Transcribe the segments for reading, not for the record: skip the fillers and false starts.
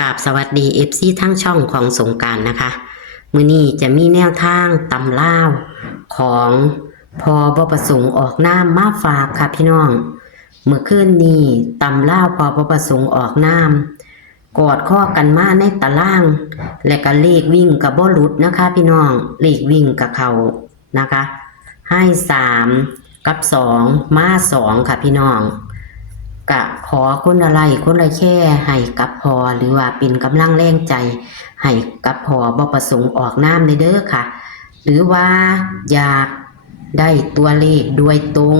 กราบสวัสดีFCทั้งช่องของสงกรานต์นะคะมื้อนี้จะมีแนวทางตำล่าวของพบประสงค์ออกนามมาฝากค่ะพี่น้องเมื่อคืนนี้ตำล่าวพบประสงค์ออกนามกอดข้อกันมาในตาราง และก็เลขวิ่งกับบ่หลุดนะคะพี่น้องเลขวิ่งกับเขานะคะให้3กับ2มา2ค่ะพี่น้องกะขอคนอะไรคนละแค่ให้กับพอหรือว่าเป็นกำลังแรงใจให้กับพอบ่ประสงค์ออกนามเด้อค่ะหรือว่าอยากได้ตัวเลขด้วยตรง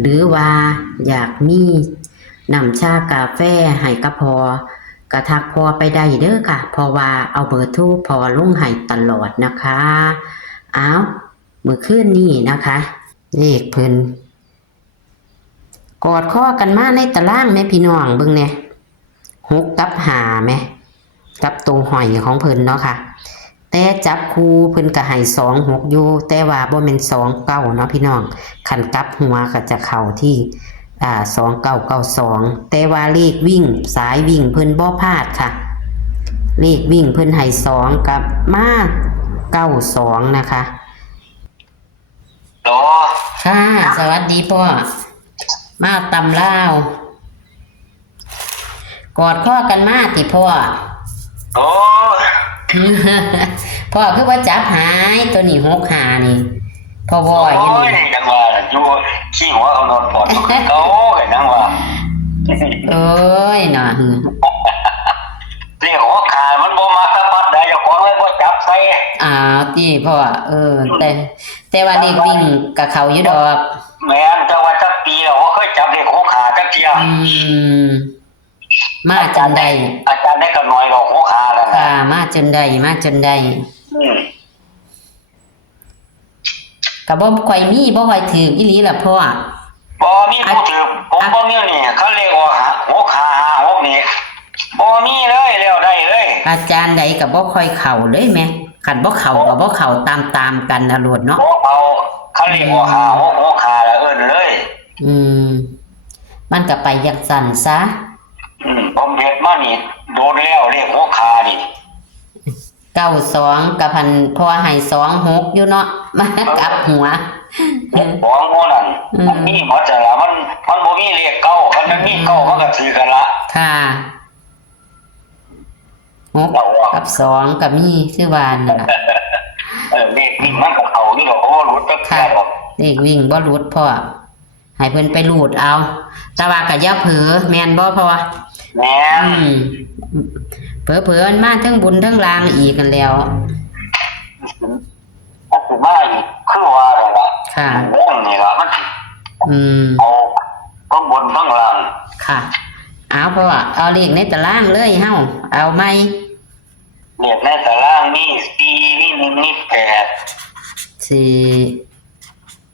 หรือว่าอยากมีน้ำชากาแฟให้กับพอกระทักพอไปได้เด้อค่ะเพราะว่าเอาเบอร์โทรพอลงให้ตลอดนะคะเอามื้อคืนนี้นะคะเลขเพิ่นกอดข้อกันมาในตารางแม่พี่น้องเบิ่งแน่6กับ5แม่กับตัวหอยของเพิ่นเนาะค่ะแต่จับคู่เพิ่นก็ให้2 6อยู่แต่ว่าบ่แม่น2 9เนาะพี่น้องคันกลับหัวก็จะเข้าที่2992แต่ว่าเลขวิ่งสายวิ่งเพิ่นบ่พลาดค่ะเลขวิ่งเพิ่นให้2กับมา92นะคะต่อค่ะสวัสดีพ่อมาตำลาวกอดข้อกันมาติพ่อ โอ้ พ่อคือว่าจับหายตัวนี้6 5นี่พ่อบ่อยัง โอ้ยจังว่าอยู่ขี้หัวเอานอนปอดโอ้ยจังว่า เอ้ยเนาะเรียกหัวขามันบ่มาสะพัดได้เจ้าของเลยบ่จับใส่ติพ่อแต่ว่าเด็กวิ่งกับเขาอยู่ดอกแม่นแต่ว่าจักปีแล้วบ่เคยจับเรียกหัวขาจักเที่ยมาจนได้อาจารย์ได้ก็น้อยกว่าหัวขาแล้วค่ะมาจนได้ก็บ่ค่อยมีบ่ค่อยถืออีหลีล่ะพ่อบ่มีผู้ถือผมบ่มีนี่เขาเรียกว่าหัวขา6นี่บ่มีเลยแล้วได้เลยอาจารย์ใดก็บ่ค่อยเข้าเลยแม่คันบ่เข้าก็บ่เข้าตามกันนะโลดเนาะเขาเรียกว่าหัวขาแล้วเอิ้นเลยมันก็ไปจังซั่นซะผมเฮ็ดมานี่โดนแล้วเรียกหัวขานี่92กับพันพอให้26อยู่เนาะมากลับหัวของหมู่นั่นมันมีหมดจ้ะล่ะมันบ่มีเลขเก้าคันมันมีเก้ามันก็ถือกันละค่ะ6กับ2ก็มีคือว่านั่นล่ะเลขวิ่งมันก็เข้าอยู่ดอกบ่หลุดจักเทื่อดอกเลขวิ่งบ่หลุดพ่อให้เพิ่นไปรูดเอาแต่ว่าก็อย่าเผลอแม่นบ่พ่อแม่นเผลอๆมาทั้งบุญทั้งลางอีกกันแล้วก็คือมาอีกคือว่านั่นล่ะค่ะวงนี่ล่ะมันเอาทั้งบนทั้งล่างค่ะเอาพ่อเอาเลขในตารางเลยเฮาเอาไหมเลขในตารางมี4มี1มี8 4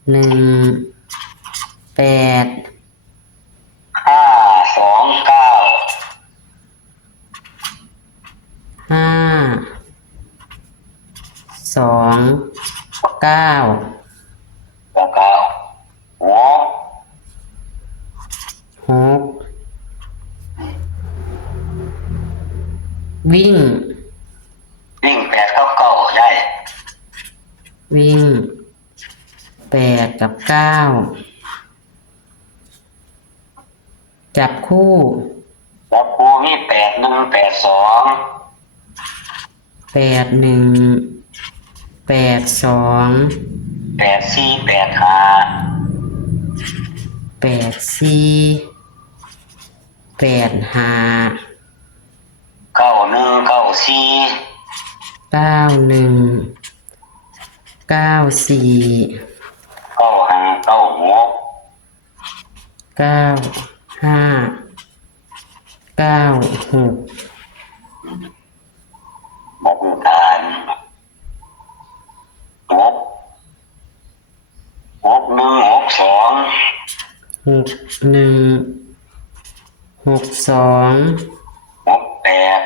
1 8 5 2 9 5 2 9แล้วก็6วิ่ง8กับ9ได้วิ่ง8กับ9จับคู่มี8 1 8 2 8 1 8 2 8 4 8 5 8 4 8 5 9 1 9 4 9 1 9 4 9 5 9 6 9 5 9 6บอกการ6 1 6 2 6 1 6 2 6 8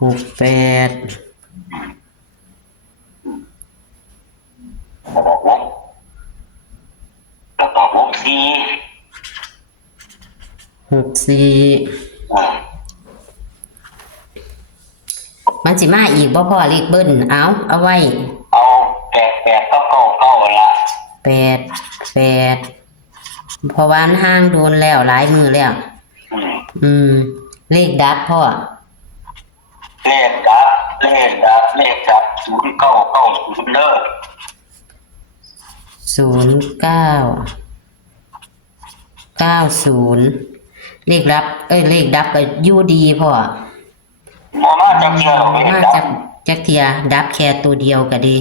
6 8แล้วก็6 4 6 4 มันสิมาอีกบ่พ่อเลขเบิ้ลเอาไว้เอา8ก็9ละ8เพราะว่าห้างโดนแล้วหลายมือแล้ว อืม เลขดับพ่อเลขดับ0990เด้อ0990เลขดับเลขดับก็อยู่ดีพ่อบ่มาจักเที่ยวเลขดับจักเที่ยดับแค่ตัวเดียวก็ดี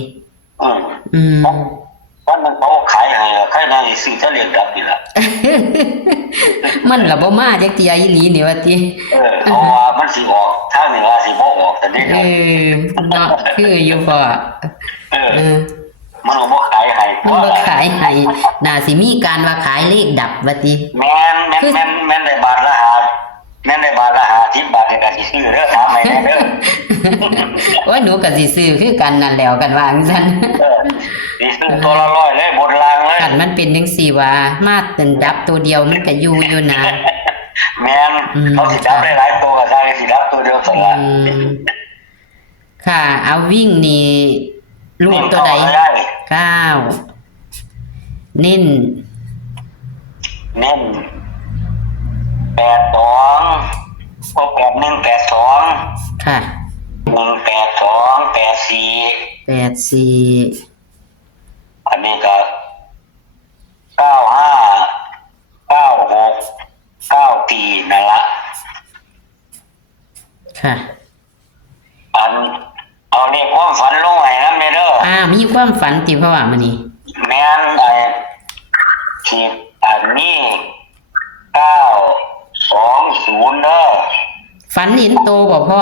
วันนั้นเขาขายให้ใครได้ซื้อจะเลขดับนี่ล่ะ มันล่ะบ่มาจักเที่ยอีหลีนี่ว่าติเพราะว่ามันสิออกทางนี้ว่าสิบ่ออกแต่นี่เนาะคืออยู่พ่อมันบ่ขายให้น่าสิมีการว่าขายเลขดับว่าติแม่นได้บาทละ50บาทนี่ก็สิซื้อเด้อถามให้เด้อว่าหนูก็สิซื้อคือกันนั่นแล้วกันว่าจังซั่นสิซื้อตัวละ100เลยบนรางเลยคันมันเป็นจังซี่ว่ามาตึงดับตัวเดียวมันก็อยู่นะแม่นเขาสิดับได้หลายตัวก็ได้สิดับตัวเดียวซั่นล่ะค่ะเอาวิ่งนี่ลูกตัวใด9เน้น82ก็8182ค่ะ182 84อันนี้ก็95 96 9ปีนั่นละค่ะเอาเลขความฝันลงให้นำเด้อมีความฝันติเพราะว่ามื้อนี้แม่นที่อันนี้920เด้อฝันเห็นโตบ่พ่อ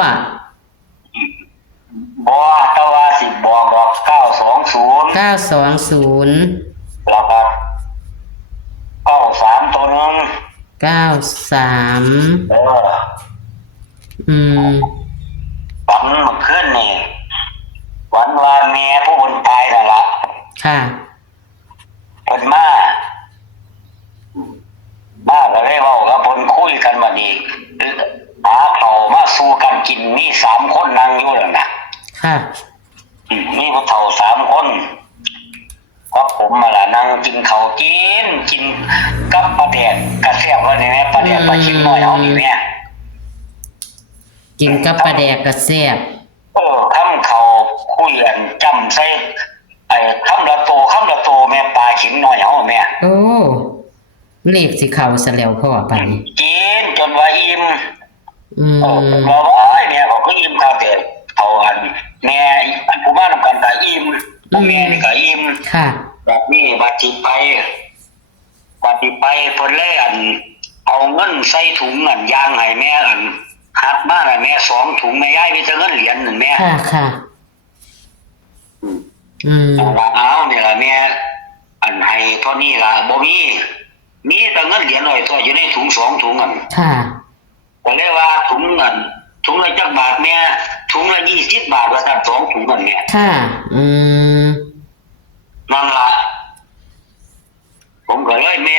บ่แต่ว่าสิบอกดอก920แล้วก็93ตัวนึง93ฝันเมื่อคืนนี่ฝันว่าแม่ผู้คนตายนั่นล่ะค่ะเพิ่นมาก็เลยเว้ากับเพิ่นคุยกันบัดนี้หาข้าวมาสู่กันกินมี3คนนั่งอยู่นั่นน่ะค่ะมีผู้เฒ่า3คนก็ผมมาล่ะนั่งกินข้าวกินกับปลาแดกกระแซ่บว่านี่แม่ปลาแดกปลาชิ้นน้อยเฮานี่แม่กินกับปลาแดกกระแซ่บคำเขาคุยกันจำใส่คำละโตแม่ปลาชิ้นน้อยเฮาแม่โอ้เลขสิเข้าซะแล้วพ่อปานนี้กินจนว่าอิ่มบ่ว่าเนี่ยเขาก็อิ่มครับแต่เอาแม่ผู้มานำกันก็อิ่มแม่นี่ก็อิ่มค่ะแบบนี้บัดสิไปเพิ่นเลยเอาเงินใส่ถุงยางให้แม่หัดมาให้แม่2ถุงแม่ยายมีแต่เงินเหรียญนั่นแม่ค่ะเอานี่ล่ะแม่ให้เท่านี้ล่ะบ่มีแต่เงินเหรียญน้อยตัวอยู่ในถุง2ถุงค่ะก็เลยว่าถุงละจักบาทแม่ถุงละ20 บาทว่าซั่น2ถุงนั่นแม่ค่ะนั่นล่ะผมก็เลยแม่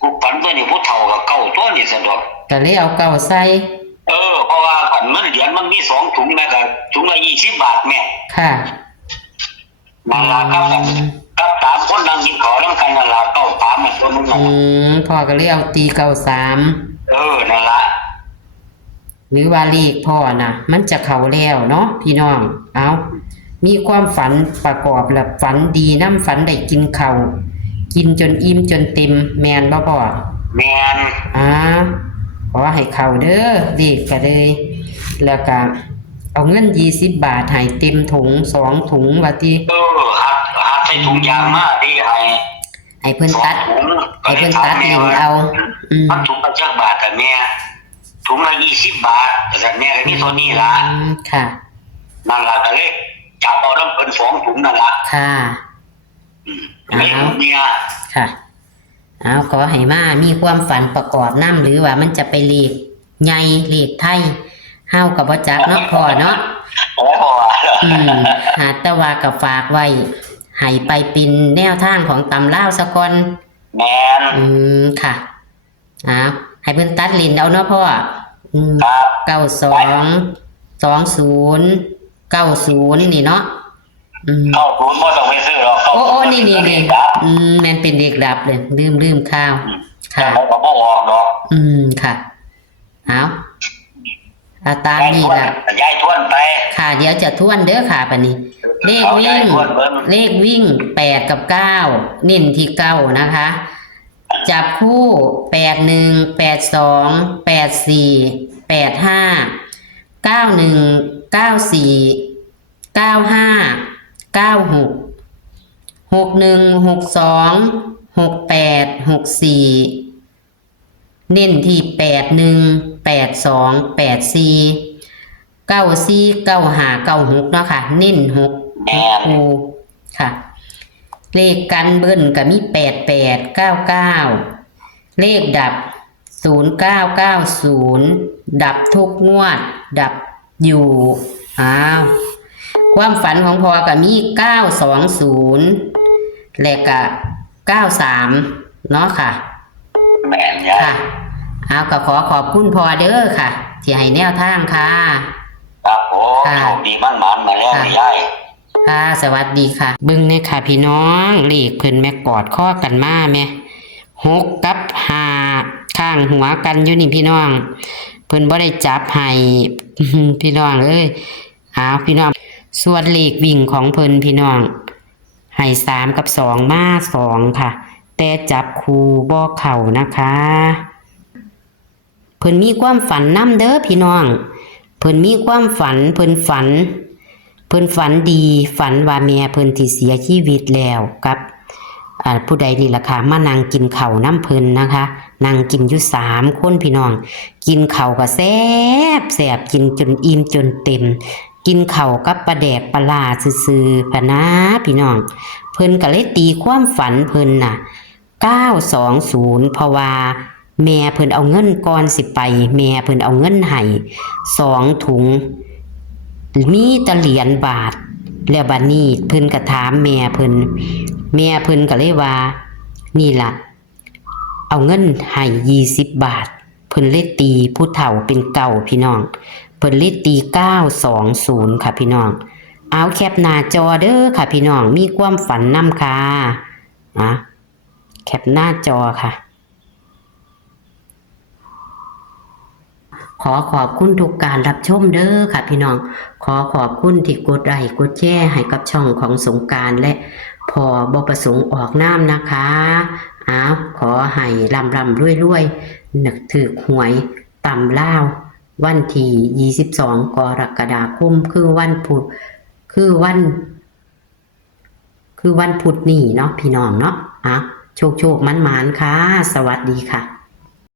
กูฝันตัวนี้ผู้เฒ่าก็เก่าตัวนี้ซะดอกก็เลยเอาเก่าใส่เพราะว่าเงินเหรียญมันมี2ถุงแม่ก็ถุงละ20 บาทแม่ค่ะนั่นล่ะครับ3คนนั่งกินข้าวนำกันนั่นล่ะ93มันตัวนึงพ่อก็เลยเอาตี93นั่นล่ะหรือว่าเลขพ่อน่ะมันจะเข้าแล้วเนาะพี่น้องเอามีความฝันประกอบแล้วฝันดีนำฝันได้กินข้าวกินจนอิ่มจนเต็มแม่นบ่พ่อแม่นขอให้เข้าเด้อเลขก็เลยแล้วก็เอาเงิน20 บาทให้เต็มถุง2ถุงว่าติหัดใส่ถุงยางมาดีให้เพิ่นตัดลิงเอามันถุงละจักบาทแต่แม่ถุงละ20 บาทแต่แม่ก็มีเท่านี้ล่ะค่ะนั่นล่ะก็เลยจับเอานำเพิ่น2ถุงนั่นล่ะค่ะค่ะขอให้มามีความฝันประกอบนำหรือว่ามันจะไปเลขใหญ่เลขไทยเฮาก็บ่จักเนาะพ่อเนาะแต่ว่าก็ฝากไว้ให้ไปเป็นแนวทางของตำลาวซะก่อนแม่นค่ะให้เพิ่นตัดลิ้นเอาเนาะพ่อ92 2090นี่เนาะเข้าศูนย์บ่ต้องไปซื้อหรอกเข้า โอ้นี่ ครับ แม่นเป็นเด็กดับเลยลืมข้าว แต่ ค่ะ ผมก็บ่ออกดอก ค่ะเอาตามนี้ล่ะ ย้ายทวนไป ค่ะเดี๋ยวจะทวนเด้อค่ะปะนี้เลขวิ่ง 8 กับ 9เน้นที่9นะคะ จับคู่81 82 84 85 91 94 95 96 61 62 68 64เน้นที่81 82 84 94 95 96เนาะค่ะเน้น6คู่ค่ะ เลขกันเบิ้ลก็มี88 99เลขดับ0990ดับทุกงวดดับอยู่ความฝันของพอก็มี920และก็93เนาะค่ะ แม่นย้าย ค่ะก็ขอบคุณพอเด้อค่ะที่ให้แนวทางค่ะ ครับผม ค่ะ โชคดีมั่นมาแล้วนี่ย้าย ค่ะสวัสดีค่ะเบิ่งเนี่ยค่ะพี่น้องเลขเพิ่นแม่กอดข้อกันมาแม่6 กับ 5ข้างหัวกันอยู่นี่พี่น้องเพิ่นบ่ได้จับให้ พี่น้องเอ้ยพี่น้องส่วนเลขวิ่งของเพิ่นพี่น้องให้3 กับ 2มา2ค่ะแต่จับคู่บ่เข้านะคะเพิ่นมีความฝันนำเด้อพี่น้องเพิ่นมีความฝันเพิ่นฝันดีฝันว่าแม่เพิ่นที่เสียชีวิตแล้วกับผู้ใดนี่ล่ะค่ะมานั่งกินข้าวน้ำเพิ่นนะคะนั่งกินอยู่3คนพี่น้องกินข้าวก็แซ่บกินจนอิ่มจนเต็มกินข้าวกับปลาแดกปลาร้าซื่อๆพะนะพี่น้องเพิ่นก็เลยตีความฝันเพิ่นน่ะ920เพราะว่าแม่เพิ่นเอาเงินก่อนสิไปแม่เพิ่นเอาเงินให้2 ถุงมีแต่เหรียญบาทแล้วบัดนี้เพิ่นก็ถามแม่เพิ่นก็เลยว่านี่ล่ะเอาเงินให้20 บาทเพิ่นเลยตีผู้เฒ่าเป็นเก่าพี่น้องเพิ่นเลยตี920ค่ะพี่น้องเอาแคปหน้าจอเด้อค่ะพี่น้องมีความฝันนำค่ะแคปหน้าจอค่ะขอบคุณทุกการรับชมเด้อค่ะพี่น้องขอบคุณที่กดไลค์กดแชร์ให้กับช่องของสงกรานต์และพอบ่ประสงค์ออกนามนะคะขอให้ร่ำรวยนึกถือหวยตำลาววันที่22 กรกฎาคมคือวันพุธนี่เนาะพี่น้องเนาะโชคมันค่ะสวัสดีค่ะ